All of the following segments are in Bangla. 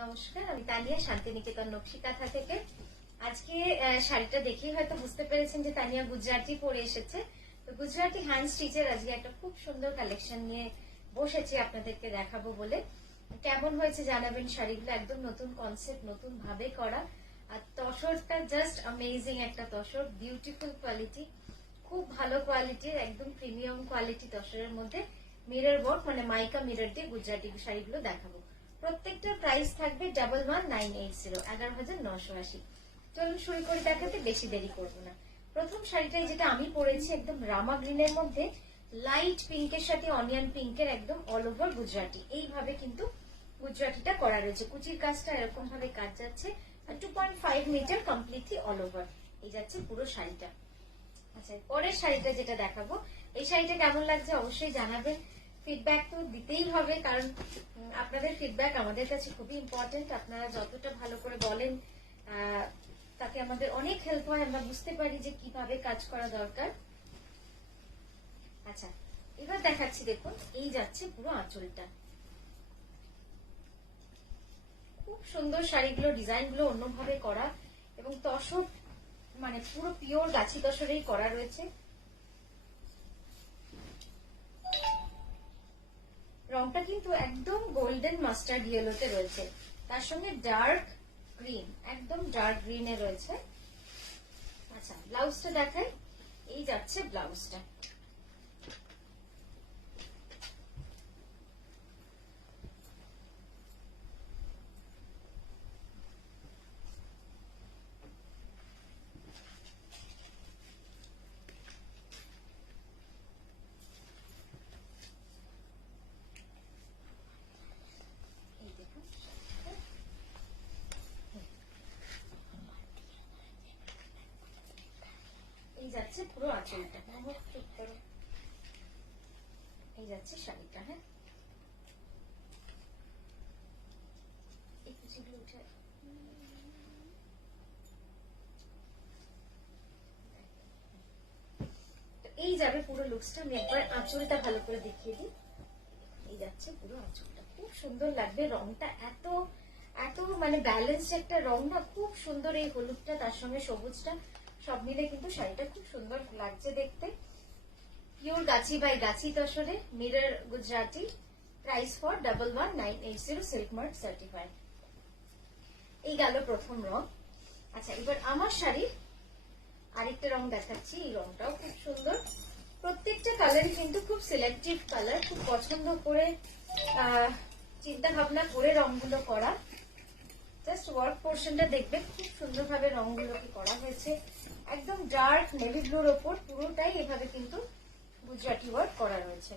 নমস্কার, আমি তানিয়া শান্তিনিকেতন নকশিকাঁথা থেকে। আজকে শাড়িটা দেখেই হয়তো বুঝতে পেরেছেন যে তানিয়া গুজরাটি পরে এসেছে। তো গুজরাটি হ্যান্ড স্টিচের আজকে একটা খুব সুন্দর কালেকশন নিয়ে বসেছি আপনাদেরকে দেখাবো বলে। কেমন হয়েছে জানাবেন। শাড়িগুলো একদম নতুন কনসেপ্ট, নতুন ভাবে করা। আর তসরটা জাস্ট অ্যামেজিং একটা তসর, বিউটিফুল কোয়ালিটি, খুব ভালো কোয়ালিটির, একদম প্রিমিয়াম কোয়ালিটি তসরের মধ্যে মিরর ওয়ার্ক মানে মাইকা মিরর দিয়ে গুজরাটি শাড়িগুলো দেখাবো। প্রত্যেকটার প্রাইস থাকবে 11,980, 11,980। চলুন শুরু করে দেখাতে, বেশি দেরি করবো না। প্রথম শাড়িটাই যেটা আমি পরেছি একদম রামা গ্রিনের মধ্যে লাইট পিঙ্কের সাথে অনিয়ন পিঙ্কের একদম অল ওভার গুজরাটি। এইভাবে কিন্তু গুজরাটিটা করা রয়েছে, কুচির কাজটা এরকম ভাবে কাজ যাচ্ছে। 2.5 মিটার কমপ্লিটলি অল ওভার এই যাচ্ছে পুরো শাড়িটা। আচ্ছা, পরের শাড়িটা যেটা দেখাবো, এই শাড়িটা কেমন লাগছে অবশ্যই জানাবেন। ফিডব্যাক তো দিতেই হবে, কারণ আপনাদের ফিডব্যাক আমাদের কাছে খুবই ইম্পর্টেন্ট। আপনারা যতটা ভালো করে বলেন তাতে আমাদের অনেক হেল্প হয়, আমরা বুঝতে পারি যে কিভাবে কাজ করা দরকার। আচ্ছা, এবার দেখাচ্ছি, দেখুন এই যাচ্ছে পুরো আঁচলটা। খুব সুন্দর শাড়িগুলো, ডিজাইনগুলো অন্যভাবে করা এবং তসর মানে পুরো পিওর গাছি তসরেই করা রয়েছে। রংটা কিন্তু একদম গোল্ডেন মাস্টার্ড ইয়েলোতে রয়েছে, তার সঙ্গে ডার্ক গ্রিন, একদম ডার্ক গ্রিনে রয়েছে। আচ্ছা, ব্লাউজটা দেখাই, এই যাচ্ছে ব্লাউজটা। এই যাচ্ছে পুরো আঁচলটা, এই যাচ্ছে শাড়িটা। হ্যাঁ, এই যাবে পুরো লুকসটা। আমি একবার আঁচলটা ভালো করে দেখিয়ে দিই। এই যাচ্ছে পুরো আঁচলটা, খুব সুন্দর লাগবে। রংটা এত এত মানে ব্যালেন্সড একটা রং না, খুব সুন্দর। এই হলুদটা তার সঙ্গে সবুজটা সব মিলে কিন্তু শাড়িটা খুব সুন্দর লাগছে দেখতে। পিওর গাছি বাই গাছি tussar mirror Gujarati. Price for 11,980, silk mark certified. এই গেল প্রথম রং। আচ্ছা, এবার আমার শাড়ির আরেকটা রং দেখাচ্ছি। এই রংটাও খুব সুন্দর। প্রত্যেকটা কালারই কিন্তু খুব সিলেক্টিভ কালার, খুব পছন্দ করে চিন্তা ভাবনা করে রংগুলো করা। জাস্ট ওয়ার্ক পোর্শনটা দেখবে, খুব সুন্দরভাবে রংগুলোকে করা হয়েছে। একদম ডার্ক নেভি ব্লুর ওপর পুরোটাই এভাবে কিন্তু গুজরাটি ওয়ার্ক করা রয়েছে।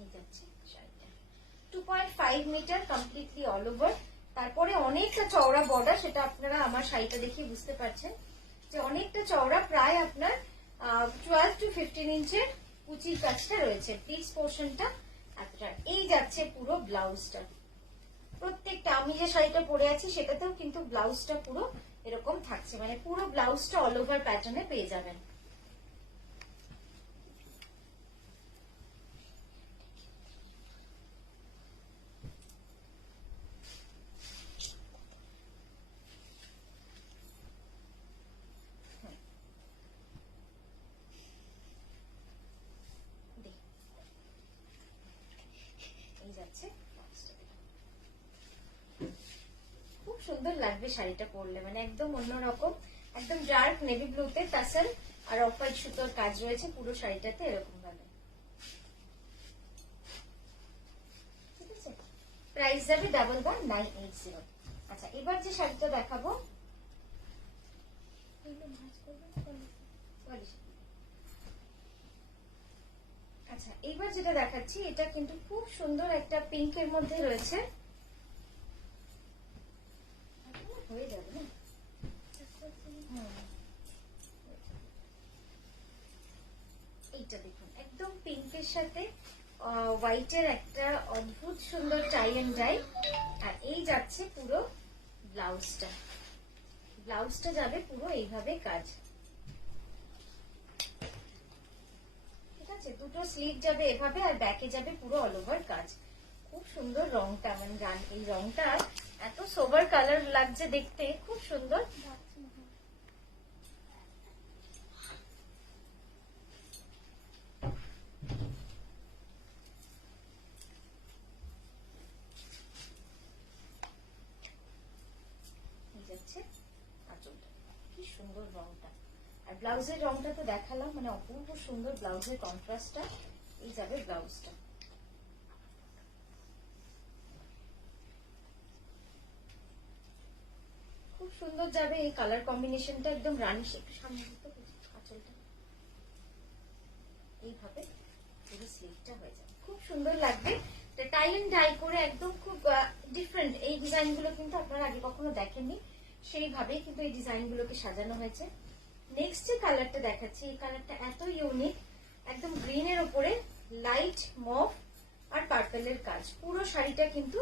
এই যাচ্ছে শাড়িটা 2.5 মিটার কমপ্লিটলি অল ওভার। তারপরে অনেকটা চওড়া বর্ডার, সেটা আপনারা আমার শাড়িটা দেখে বুঝতে পারছেন যে অনেকটা চওড়া, প্রায় আপনার 12 to 15 ইঞ্চের কুচির কাজটা রয়েছে। পিস পোর্শনটা এতটা। এই যাচ্ছে পুরো ব্লাউজটা। প্রত্যেকটা আমি যে শাড়িটা পরে আছি সেটাতেও কিন্তু ব্লাউজটা পুরো এরকম থাকছে, মানে পুরো ব্লাউজটা অল ওভার প্যাটার্নে পেয়ে যাবেন। খুব সুন্দর লাগবে শাড়িটা পরলে, মানে একদম অন্যরকম। একদম ডার্ক নেভি ব্লুতে টাসেল আর অফ হোয়াইট সুতোর কাজ রয়েছে পুরো শাড়িটাতে এরকম ভাবে। ঠিক আছে, প্রাইস যাবে 11,980। আচ্ছা, এবার যে শাড়িটা দেখাবো, আচ্ছা এইবার যেটা দেখাচ্ছি এটা কিন্তু খুব সুন্দর একটা পিঙ্কের মধ্যে রয়েছে। হয়ে যাবে না, এইটা দেখুন একদম পিঙ্কের সাথে হোয়াইটের একটা অদ্ভুত সুন্দর টাই এন্ড ডাই। আর এই যাচ্ছে পুরো ব্লাউজটা। ব্লাউজটা যাবে পুরো এইভাবে কাজ। ঠিক আছে, আছে, দুটো স্লিভ যাবে এভাবে আর ব্যাকে যাবে পুরো অল ওভার কাজ। খুব সুন্দর রংটা, মানে এই রংটা এত সোবার কালার লাগছে দেখতে, খুব সুন্দর। কি সুন্দর রংটা, আর ব্লাউজের রংটা তো দেখালাম, মানে অপূর্ব সুন্দর ব্লাউজের কন্ট্রাস্টটা। এই যাবে ব্লাউজটা, খুব সুন্দর যাবে এই কালার কম্বিনেশনটা, একদম রানী। একটু সামনে আঁচলটা এইভাবে পুরো স্লিভটা হয়ে যাবে, খুব সুন্দর লাগবে। টাই এন্ড ডাই করে একদম খুব ডিফারেন্ট। এই ডিজাইন গুলো কিন্তু আপনারা আগে কখনো দেখেননি, সেইভাবেই কিন্তু এই ডিজাইন গুলোকে সাজানো হয়েছে। নেক্সট যে কালারটা দেখাচ্ছি, এই কালারটা এত ইউনিক, একদম গ্রিনের উপরে লাইট মভ আর পার্পেলের কাজ। পুরো শাড়িটা কিন্তু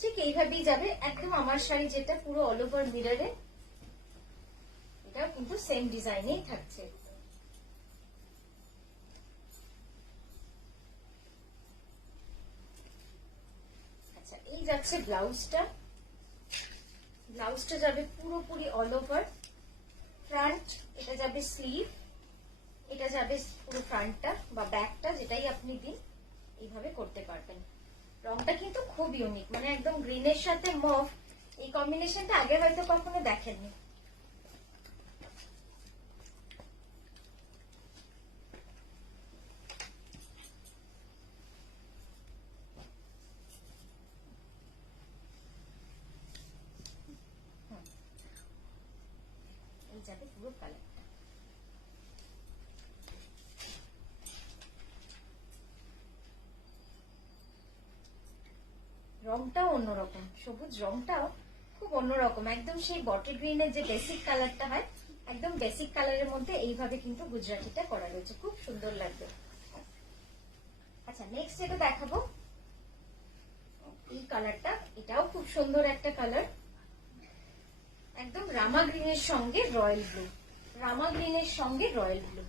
ঠিক এইভাবেই যাবে, একদম আমার শাড়ি যেটা পুরো অল ওভার মিররে, এটাও কিন্তু সেম ডিজাইনেই থাকছে। আচ্ছা, এই যাচ্ছে ব্লাউজটা। ব্লাউজটা যাবে পুরোপুরি অল ওভার ফ্রন্ট, এটা যাবে স্লিভ, এটা যাবে পুরো ফ্রন্টটা বা ব্যাকটা, যেটাই আপনি দিন এইভাবে করতে পারবেন। রংটা কিন্তু খুব ইউনিক, মানে একদম গ্রিনের সাথে মভ, এই কম্বিনেশনটা আগে হয়তো কখনো দেখেননি। এই যাবে পুরো কালারটা। রংটাও অন্যরকম, সবুজ রংটাও খুব অন্যরকম, একদম সেই বটল গ্রিনের যে বেসিক কালারটা হয়, একদম বেসিক কালারের মধ্যে এইভাবে কিন্তু গুজরাটিটা করা রয়েছে, খুব সুন্দর লাগবে। আচ্ছা, নেক্সট যেটা দেখাবো এই কালারটা, এটাও খুব সুন্দর একটা কালার, একদম রামা গ্রিনের সঙ্গে রয়্যাল ব্লু, রামা গ্রিনের সঙ্গে রয়্যাল ব্লু।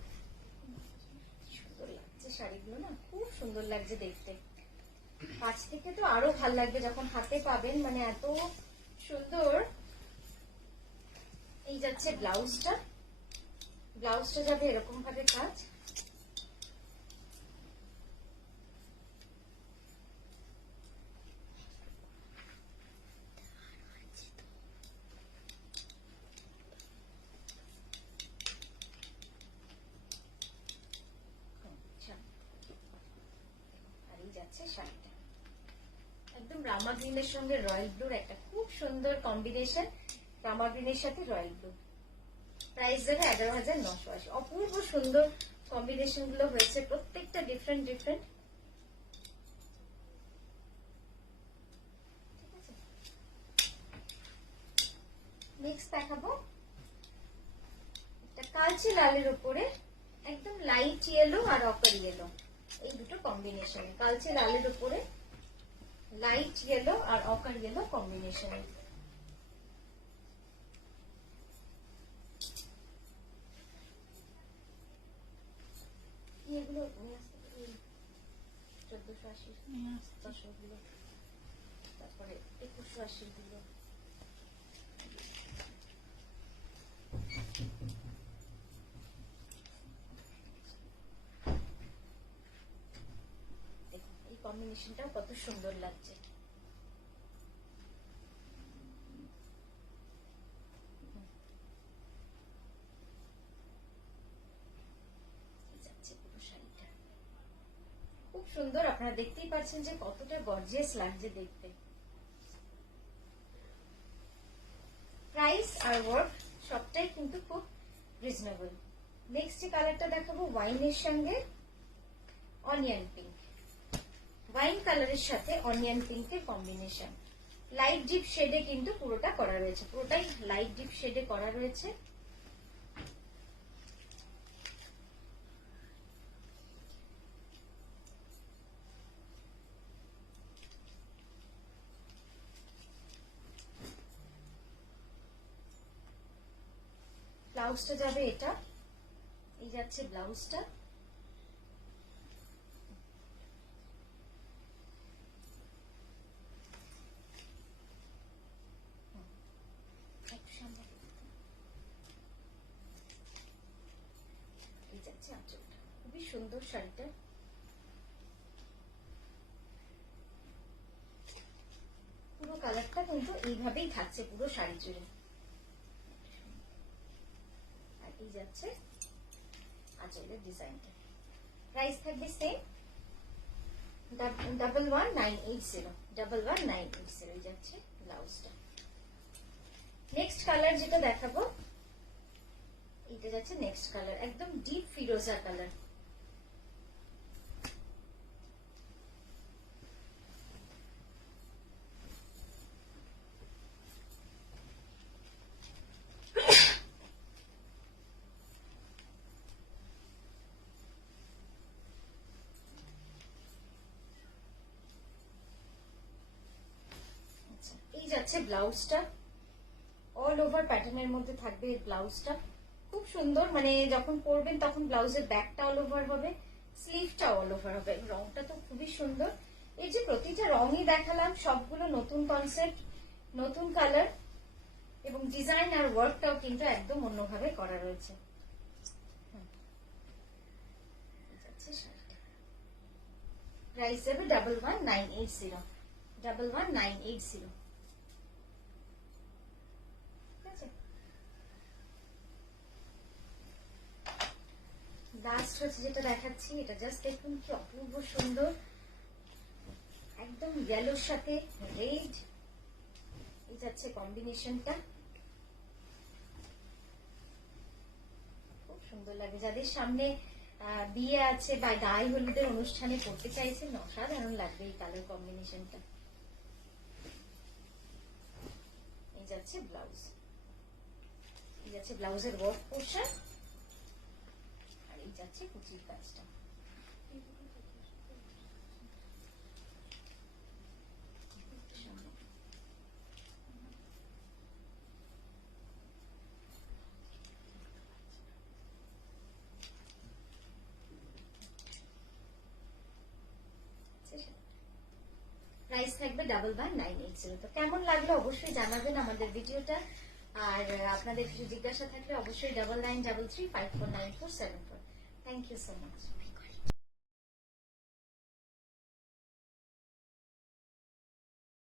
সুন্দর লাগছে শাড়িগুলো না, খুব সুন্দর লাগছে দেখতে। কাছ থেকে তো আরো ভাল লাগবে যখন হাতে পাবেন, মানে এত সুন্দর। এই যাচ্ছে ব্লাউজটা, ব্লাউজটা যাবে এরকম ভাবে কাজ। আর এই যাচ্ছে শাড়িটা, একদম রামা গ্রিনের সঙ্গে রয়্যাল ব্লুর একটা খুব সুন্দর কম্বিনেশন, রামা গ্রিনের সাথে রয়্যাল ব্লু। প্রাইস যাবে 11,980। অপূর্ব সুন্দর কম্বিনেশন গুলো হয়েছে, প্রত্যেকটা ডিফারেন্ট ডিফারেন্ট। নেক্সট দেখাবো একটা কালচে লালের উপরে একদম লাইট ইয়েলো আর অকার ইয়েলো, এই দুটো কম্বিনেশনে, কালচে লালের উপরে লাইট ইয়েলো আর অকার ইয়েলো কম্বিনেশনে। এগুলো 1480 গুলো, তারপরে 2180 গুলো। দেখুন এই কম্বিনেশনটাও কত সুন্দর লাগছে। খুব সুন্দর, আপনারা দেখতেই পাচ্ছেন যে কতটা গর্জিয়াস লাগছে দেখতে। প্রাইস আর ওয়ার্ক সবটাই কিন্তু খুব রিজনেবল। নেক্সট যে কালারটা দেখাবো ওয়াইনের সঙ্গে অনিয়ন পিঙ্ক, ওয়াইন কালারের সাথে অনিয়ন পিঙ্কের কম্বিনেশন। লাইট ডিপ শেডে কিন্তু পুরোটা করা রয়েছে, পুরোটাই লাইট ডিপ শেডে করা রয়েছে। ব্লাউজটা যাবে এটা, এই যাচ্ছে ব্লাউজটা। সুন্দর শাড়িটা। পুরো কালারটা কিন্তু এইভাবেই থাকছে পুরো শাড়ি জুড়ে। আর এই যাচ্ছে আঁচলের ডিজাইনটা। প্রাইস থাকবে সেম 11,980 এই যাচ্ছে ব্লাউজটা। নেক্সট কালার যেটা দেখাবো, এটা যাচ্ছে নেক্সট কালার, একদম ডিপ ফিরোজা কালার। এই যাচ্ছে ব্লাউজটা, অল ওভার প্যাটার্নের মধ্যে থাকবে এই ব্লাউজটা। খুব সুন্দর, মানে যখন পরবেন তখন ব্লাউজের ব্যাকটা অল ওভার হবে, স্লিভটা অল ওভার হবে। রংটা তো খুবই সুন্দর। এই যে প্রতিটা রঙই দেখালাম সবগুলো নতুন কনসেপ্ট, নতুন কালার, এবং ডিজাইন আর ওয়ার্কটাও কিন্তু একদম অন্যভাবে করা রয়েছে। প্রাইস যাবে 11,980, 11,980। লাস্ট হচ্ছে যেটা দেখাচ্ছি, এটা জাস্ট দেখুন কি অপূর্ব সুন্দর, একদম ইয়েলোর সাথে রেড, এই যাচ্ছে কম্বিনেশনটা। খুব সুন্দর লাগে, যাদের সামনে বিয়ে আছে বা গায়ে হলুদের অনুষ্ঠানে পড়তে চাইছেন, অসাধারণ লাগবে এই কালার কম্বিনেশনটা। এই যাচ্ছে ব্লাউজ, এই যাচ্ছে ব্লাউজের ওয়ার্ক পোর্শন, আর এই যাচ্ছে কুচির কাজটা। প্রাইস থাকবে 11,980। তো কেমন লাগলো অবশ্যই জানাবেন আমাদের ভিডিওটা। আর আপনাদের কিছু জিজ্ঞাসা থাকলে অবশ্যই 9933549474। Thank you so much.